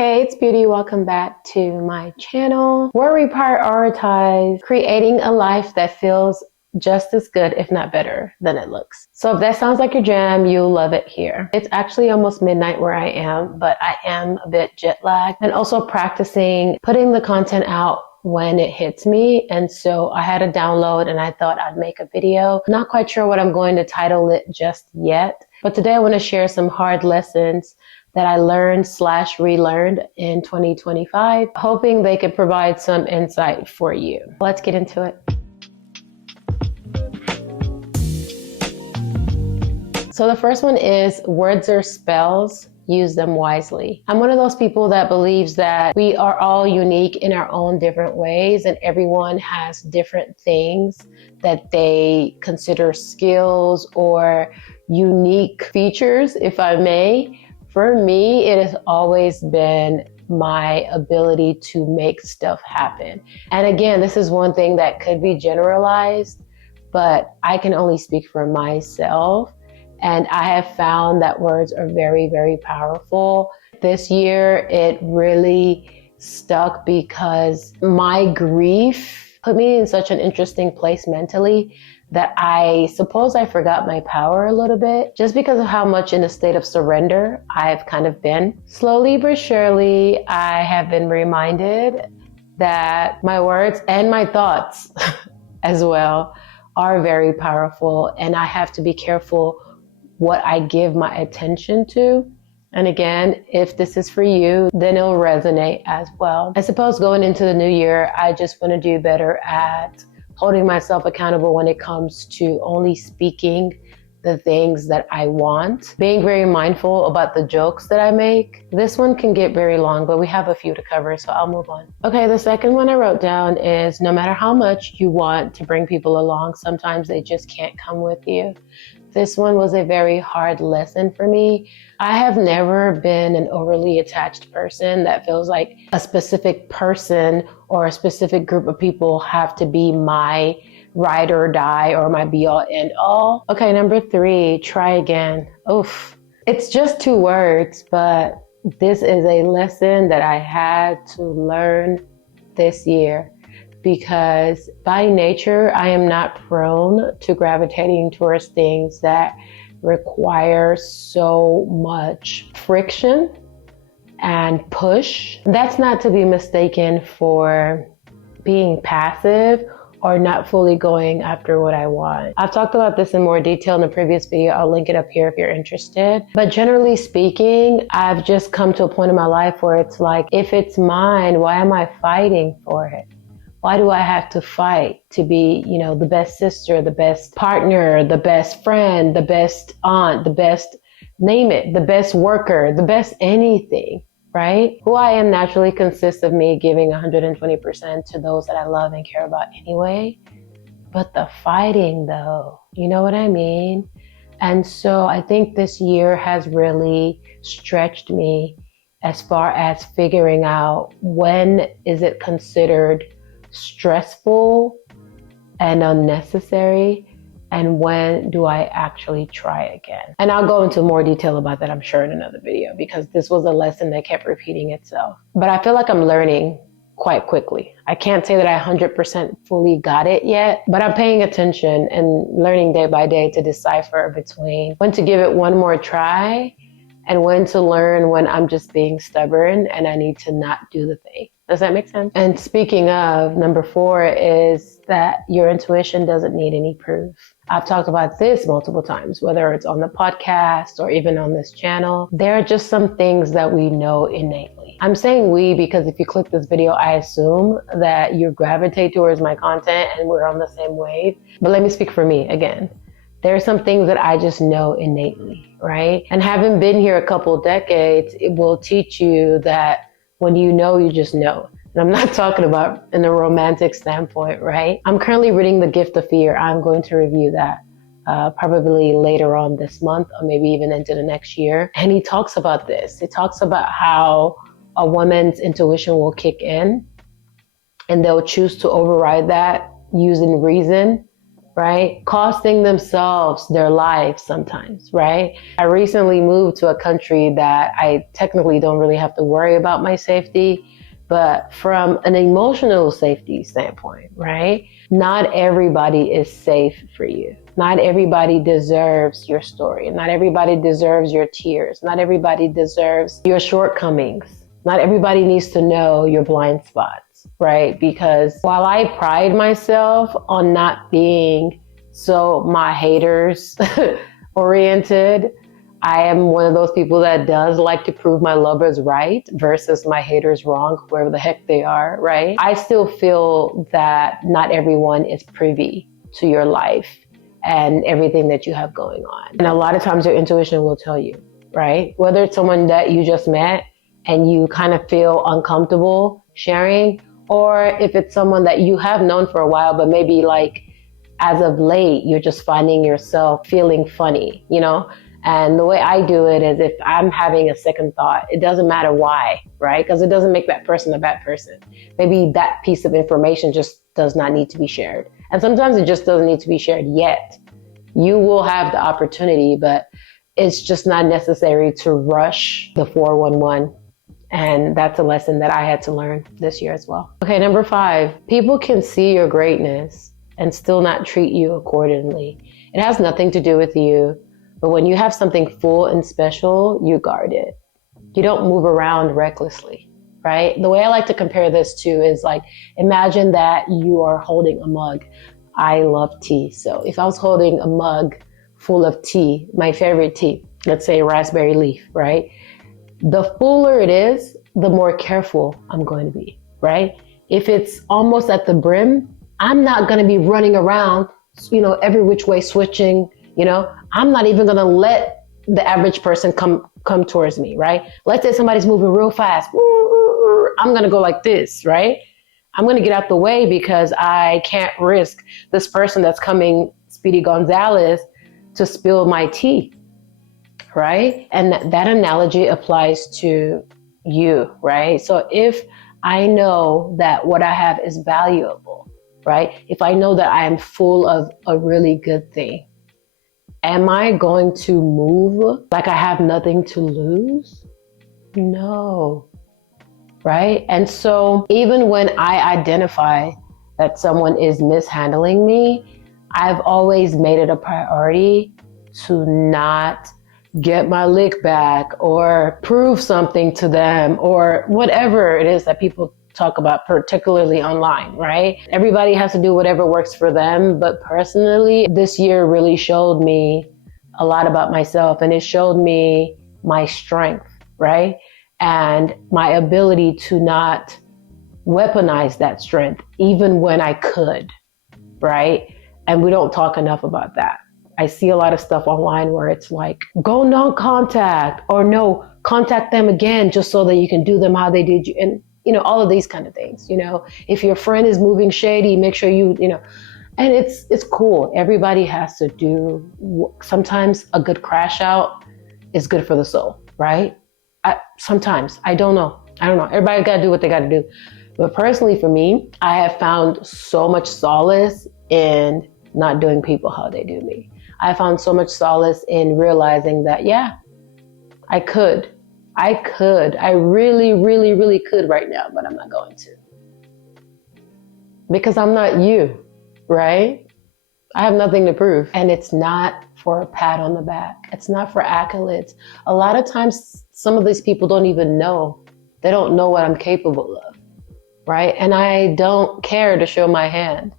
Hey, it's Beauty. Welcome back to my channel where we prioritize creating a life that feels just as good, if not better, than it looks. So if that sounds like your jam, you'll love it here. It's actually almost midnight where I am, but I am a bit jet lagged and also practicing putting the content out when it hits me. And so I had a download and I thought I'd make a video. Not quite sure what I'm going to title it just yet, but today I want to share some hard lessons that I learned/relearned in 2025, hoping they could provide some insight for you. Let's get into it. So the first one is words are spells. Use them wisely. I'm one of those people that believes that we are all unique in our own different ways, and everyone has different things that they consider skills or unique features, if I may. For me, it has always been my ability to make stuff happen. And again, this is one thing that could be generalized, but I can only speak for myself. And I have found that words are very, very powerful. This year, it really stuck because my grief put me in such an interesting place mentally that I suppose I forgot my power a little bit just because of how much in a state of surrender I've kind of been. Slowly but surely, I have been reminded that my words and my thoughts as well are very powerful, and I have to be careful what I give my attention to. And again, if this is for you, then it'll resonate as well. I suppose going into the new year, I just want to do better at holding myself accountable when it comes to only speaking the things that I want. Being very mindful about the jokes that I make. This one can get very long, but we have a few to cover, so I'll move on. Okay, the second one I wrote down is no matter how much you want to bring people along, sometimes they just can't come with you. This one was a very hard lesson for me. I have never been an overly attached person that feels like a specific person or a specific group of people have to be my ride or die or my be all end all. Okay, number 3, try again. Oof. It's just 2 words, but this is a lesson that I had to learn this year. Because by nature, I am not prone to gravitating towards things that require so much friction and push. That's not to be mistaken for being passive or not fully going after what I want. I've talked about this in more detail in a previous video. I'll link it up here if you're interested. But generally speaking, I've just come to a point in my life where it's like, if it's mine, why am I fighting for it? Why do I have to fight to be, the best sister, the best partner, the best friend, the best aunt, the best, name it, the best worker, the best anything, right? Who I am naturally consists of me giving 120% to those that I love and care about anyway. But the fighting though, you know what I mean? And so I think this year has really stretched me as far as figuring out when is it considered stressful and unnecessary, and when do I actually try again? And I'll go into more detail about that, I'm sure, in another video, because this was a lesson that kept repeating itself. But I feel like I'm learning quite quickly. I can't say that I 100% fully got it yet, but I'm paying attention and learning day by day to decipher between when to give it one more try and when to learn when I'm just being stubborn and I need to not do the thing. Does that make sense? And speaking of, number 4 is that your intuition doesn't need any proof. I've talked about this multiple times, whether it's on the podcast or even on this channel. There are just some things that we know innately. I'm saying we because if you click this video, I assume that you gravitate towards my content and we're on the same wave. But let me speak for me again. There are some things that I just know innately, right? And having been here a couple decades, it will teach you that when you know, you just know. And I'm not talking about in a romantic standpoint, right? I'm currently reading The Gift of Fear. I'm going to review that probably later on this month or maybe even into the next year. And he talks about this. He talks about how a woman's intuition will kick in and they'll choose to override that using reason right? Costing themselves their lives sometimes, right? I recently moved to a country that I technically don't really have to worry about my safety, but from an emotional safety standpoint, right? Not everybody is safe for you. Not everybody deserves your story. Not everybody deserves your tears. Not everybody deserves your shortcomings. Not everybody needs to know your blind spots, right? Because while I pride myself on not being so my haters oriented, I am one of those people that does like to prove my lovers right versus my haters wrong, whoever the heck they are, right? I still feel that not everyone is privy to your life and everything that you have going on. And a lot of times your intuition will tell you, right? Whether it's someone that you just met and you kind of feel uncomfortable sharing, or if it's someone that you have known for a while, but maybe like as of late, you're just finding yourself feeling funny, you know? And the way I do it is if I'm having a second thought, it doesn't matter why, right? Because it doesn't make that person a bad person. Maybe that piece of information just does not need to be shared. And sometimes it just doesn't need to be shared yet. You will have the opportunity, but it's just not necessary to rush the 411. And that's a lesson that I had to learn this year as well. Okay, number 5, people can see your greatness and still not treat you accordingly. It has nothing to do with you. But when you have something full and special, you guard it. You don't move around recklessly, right? The way I like to compare this to is like, imagine that you are holding a mug. I love tea. So if I was holding a mug full of tea, my favorite tea, let's say raspberry leaf, right? The fuller it is, the more careful I'm going to be, right? If it's almost at the brim, I'm not going to be running around, every which way switching, I'm not even going to let the average person come towards me, right? Let's say somebody's moving real fast. I'm going to go like this, right? I'm going to get out the way because I can't risk this person that's coming, Speedy Gonzalez, to spill my tea, right? And that analogy applies to you, right? So if I know that what I have is valuable, right? If I know that I am full of a really good thing, am I going to move like I have nothing to lose? No, right? And so even when I identify that someone is mishandling me, I've always made it a priority to not get my lick back or prove something to them or whatever it is that people talk about, particularly online, right? Everybody has to do whatever works for them. But personally, this year really showed me a lot about myself, and it showed me my strength, right? And my ability to not weaponize that strength, even when I could, right? And we don't talk enough about that. I see a lot of stuff online where it's like, go non-contact, or no, contact them again just so that you can do them how they did you. And all of these kind of things, if your friend is moving shady, make sure and it's cool. Everybody has to do, sometimes a good crash out is good for the soul, right? Sometimes, I don't know. Everybody got to do what they got to do. But personally for me, I have found so much solace in not doing people how they do me. I found so much solace in realizing that, yeah, I could. I really, really, really could right now, but I'm not going to. Because I'm not you, right? I have nothing to prove. And it's not for a pat on the back. It's not for accolades. A lot of times, some of these people don't even know. They don't know what I'm capable of, right? And I don't care to show my hand.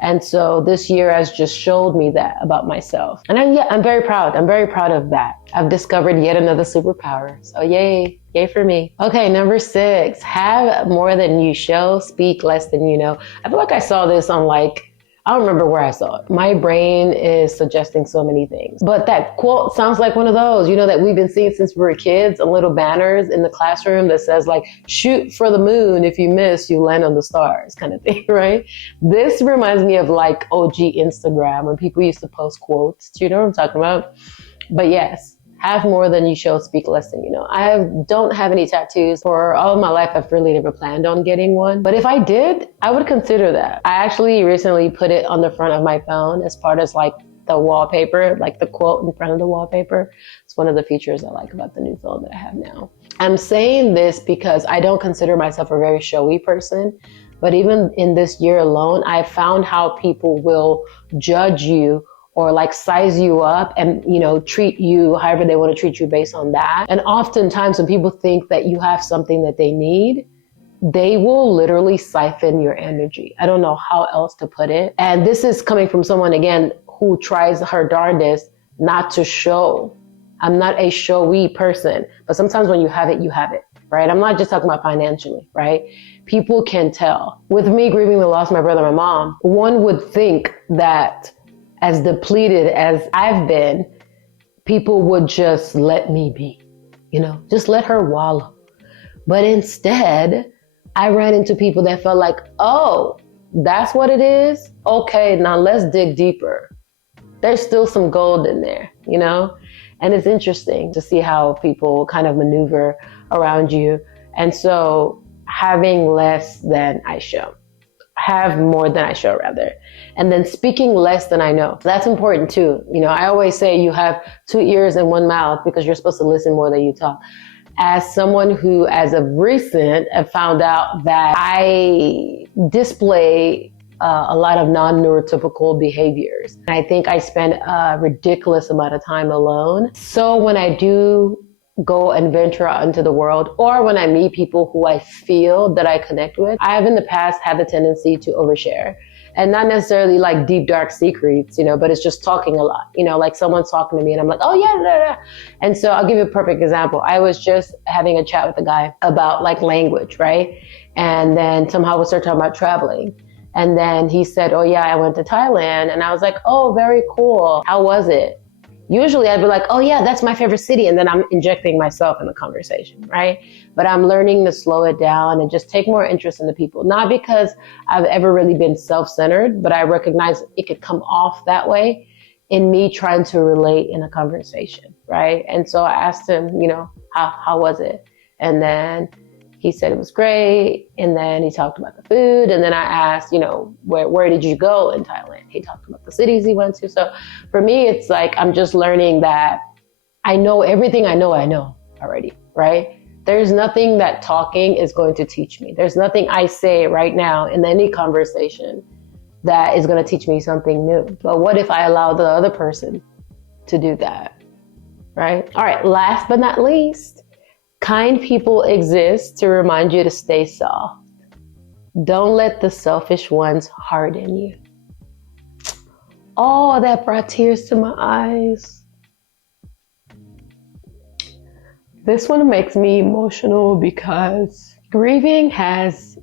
And so this year has just showed me that about myself. And I'm very proud. I'm very proud of that. I've discovered yet another superpower. So yay for me. Okay, number 6, have more than you show, speak less than you know. I feel like I saw this on I don't remember where I saw it. My brain is suggesting so many things. But that quote sounds like one of those, that we've been seeing since we were kids, and little banners in the classroom that says shoot for the moon. If you miss, you land on the stars kind of thing, right? This reminds me of OG Instagram when people used to post quotes. Do you know what I'm talking about? But yes, Have more than you show, speak less than you know. Don't have any tattoos. For all of my life, I've really never planned on getting one. But if I did, I would consider that. I actually recently put it on the front of my phone as part of like the wallpaper, like the quote in front of the wallpaper. It's one of the features I like about the new phone that I have now. I'm saying this because I don't consider myself a very showy person. But even in this year alone, I found how people will judge you or like size you up and, you know, treat you however they want to treat you based on that. And oftentimes when people think that you have something that they need, they will literally siphon your energy. I don't know how else to put it. And this is coming from someone, again, who tries her darndest not to show. I'm not a showy person, but sometimes when you have it, right? I'm not just talking about financially, right? People can tell. With me grieving the loss of my brother and my mom, one would think that as depleted as I've been, people would just let me be, you know, just let her wallow. But instead, I ran into people that felt like, oh, that's what it is? Okay, now let's dig deeper. There's still some gold in there, you know? And it's interesting to see how people kind of maneuver around you. And so having less than I show. Have more than I show, rather. And then speaking less than I know. That's important too. You know, I always say you have 2 ears and 1 mouth because you're supposed to listen more than you talk. As someone who, as of recent, have found out that I display a lot of non-neurotypical behaviors. I think I spend a ridiculous amount of time alone. So when I do go and venture out into the world, or when I meet people who I feel that I connect with, I have in the past had the tendency to overshare. And not necessarily like deep, dark secrets, you know, but it's just talking a lot. You know, like someone's talking to me and I'm like, oh yeah, blah, blah. And so I'll give you a perfect example. I was just having a chat with a guy about like language, right? And then somehow we started talking about traveling. And then he said, oh yeah, I went to Thailand. And I was like, oh, very cool. How was it? Usually I'd be like, oh yeah, that's my favorite city. And then I'm injecting myself in the conversation, right? But I'm learning to slow it down and just take more interest in the people. Not because I've ever really been self-centered, but I recognize it could come off that way in me trying to relate in a conversation, right? And so I asked him, you know, how was it? And then he said it was great. And then he talked about the food. And then I asked, you know, where did you go in Thailand? He talked about the cities he went to. So for me, it's like, I'm just learning that I know everything I know already, right? There's nothing that talking is going to teach me. There's nothing I say right now in any conversation that is going to teach me something new. But what if I allow the other person to do that, right? All right, last but not least, kind people exist to remind you to stay soft. Don't let the selfish ones harden you. Oh, that brought tears to my eyes. This one makes me emotional because grieving has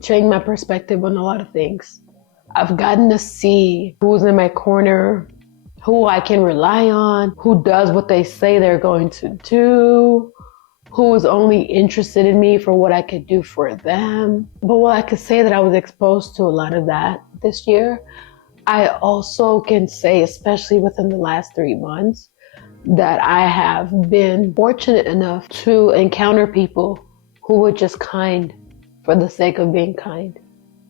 changed my perspective on a lot of things. I've gotten to see who's in my corner, who I can rely on, who does what they say they're going to do, who was only interested in me for what I could do for them. But while I could say that I was exposed to a lot of that this year, I also can say, especially within the last 3 months, that I have been fortunate enough to encounter people who were just kind for the sake of being kind,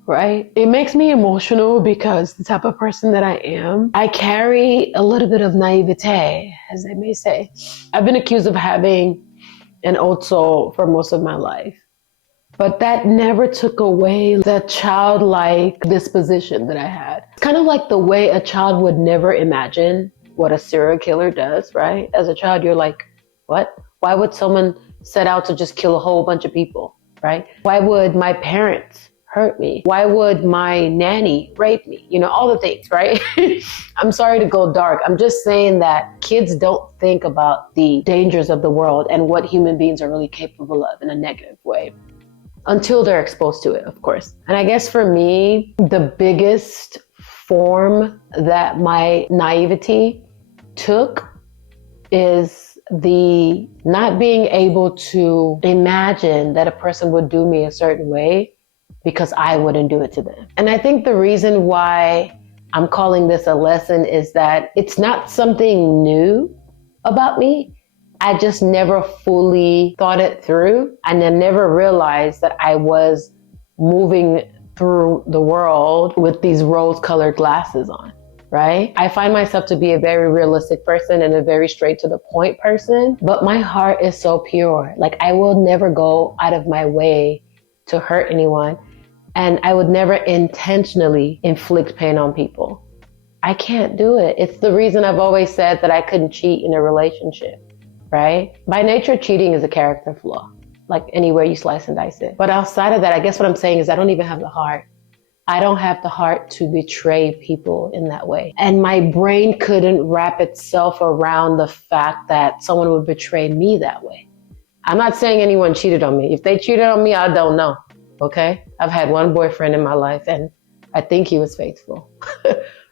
right? It makes me emotional because the type of person that I am, I carry a little bit of naivete, as they may say. I've been accused of having an old soul for most of my life. But that never took away the childlike disposition that I had. It's kind of like the way a child would never imagine what a serial killer does, right? As a child, you're like, what? Why would someone set out to just kill a whole bunch of people, right? Why would my parents hurt me? Why would my nanny rape me? You know, all the things, right? I'm sorry to go dark. I'm just saying that kids don't think about the dangers of the world and what human beings are really capable of in a negative way until they're exposed to it, of course. And I guess for me, the biggest form that my naivety took is the not being able to imagine that a person would do me a certain way because I wouldn't do it to them. And I think the reason why I'm calling this a lesson is that it's not something new about me. I just never fully thought it through. And I never realized that I was moving through the world with these rose-colored glasses on, right? I find myself to be a very realistic person and a very straight to the point person, but my heart is so pure. Like, I will never go out of my way to hurt anyone. And I would never intentionally inflict pain on people. I can't do it. It's the reason I've always said that I couldn't cheat in a relationship, right? By nature, cheating is a character flaw, like anywhere you slice and dice it. But outside of that, I guess what I'm saying is I don't even have the heart. I don't have the heart to betray people in that way. And my brain couldn't wrap itself around the fact that someone would betray me that way. I'm not saying anyone cheated on me. If they cheated on me, I don't know, okay? I've had one boyfriend in my life and I think he was faithful.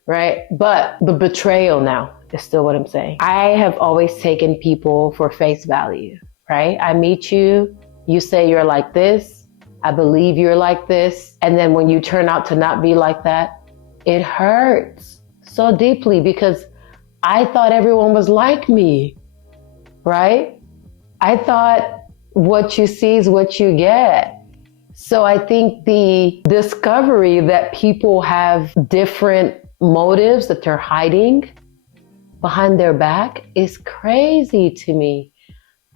Right? But the betrayal now is still what I'm saying. I have always taken people for face value, right? I meet you, you say you're like this, I believe you're like this, and then when you turn out to not be like that, it hurts so deeply because I thought everyone was like me, right? I thought what you see is what you get. So I think the discovery that people have different motives that they're hiding behind their back is crazy to me.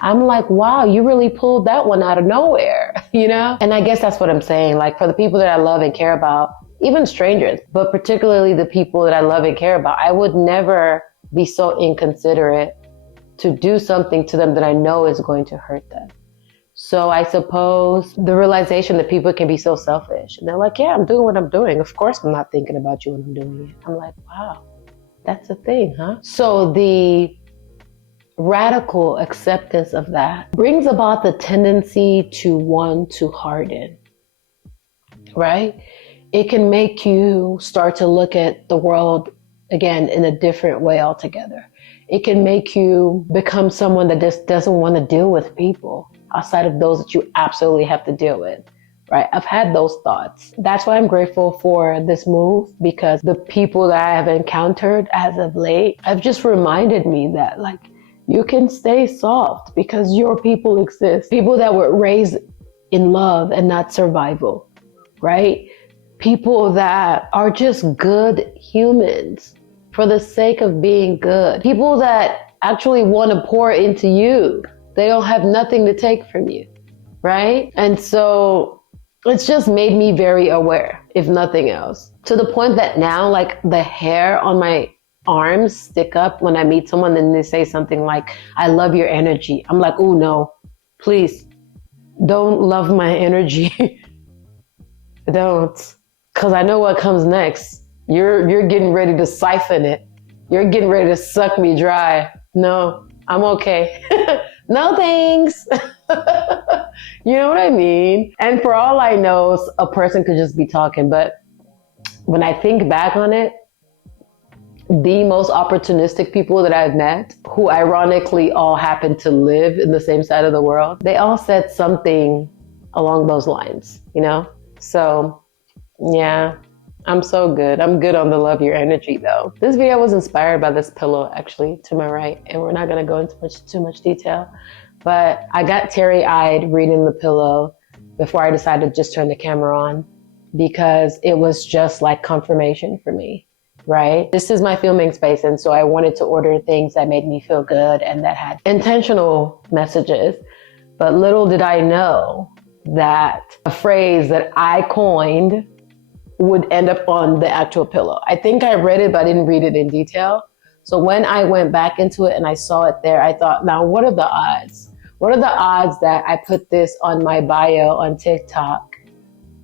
I'm like, wow, you really pulled that one out of nowhere, you know? And I guess that's what I'm saying. Like, for the people that I love and care about, even strangers, but particularly the people that I love and care about, I would never be so inconsiderate to do something to them that I know is going to hurt them. So I suppose the realization that people can be so selfish. And they're like, yeah, I'm doing what I'm doing. Of course I'm not thinking about you when I'm doing it. I'm like, wow, that's a thing, huh? So the radical acceptance of that brings about the tendency to want to harden, right? It can make you start to look at the world again in a different way altogether. It can make you become someone that just doesn't want to deal with people outside of those that you absolutely have to deal with, right? I've had those thoughts. That's why I'm grateful for this move, because the people that I have encountered as of late have just reminded me that, like, you can stay soft because your people exist. People that were raised in love and not survival, right? People that are just good humans for the sake of being good. People that actually want to pour into you. They don't have nothing to take from you, right? And so it's just made me very aware, if nothing else. To the point that now, like, the hair on my arms stick up when I meet someone and they say something like, I love your energy. I'm like, oh no, please don't love my energy. Don't, because I know what comes next. You're getting ready to siphon it. You're getting ready to suck me dry. No, I'm okay. No thanks. You know what I mean? And for all I know, a person could just be talking. But when I think back on it, the most opportunistic people that I've met, who ironically all happen to live in the same side of the world, they all said something along those lines, you know? So yeah, I'm so good. I'm good on the love your energy though. This video was inspired by this pillow actually to my right, and we're not gonna go into too much detail, but I got teary-eyed reading the pillow before I decided to just turn the camera on, because it was just like confirmation for me, right? This is my filming space, and so I wanted to order things that made me feel good and that had intentional messages. But little did I know that a phrase that I coined would end up on the actual pillow. I think I read it, but I didn't read it in detail. So when I went back into it and I saw it there, I thought, now what are the odds? What are the odds that I put this on my bio on TikTok,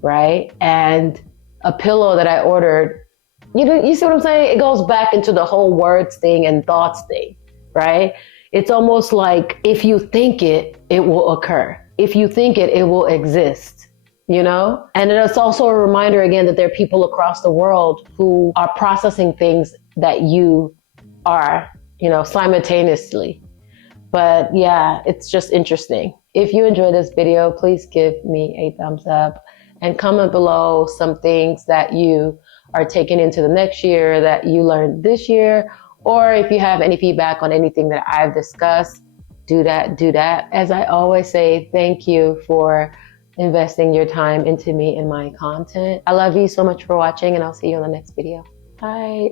right? And a pillow that I ordered, you see what I'm saying? It goes back into the whole words thing and thoughts thing, right? It's almost like if you think it, it will occur. If you think it, it will exist. You know? And it's also a reminder again that there are people across the world who are processing things that you are, you know, simultaneously. But yeah, it's just interesting. If you enjoyed this video, please give me a thumbs up and comment below some things that you are taking into the next year that you learned this year, or if you have any feedback on anything that I've discussed, do that, do that. As I always say, thank you for investing your time into me and my content. I love you so much for watching, and I'll see you on the next video. Bye.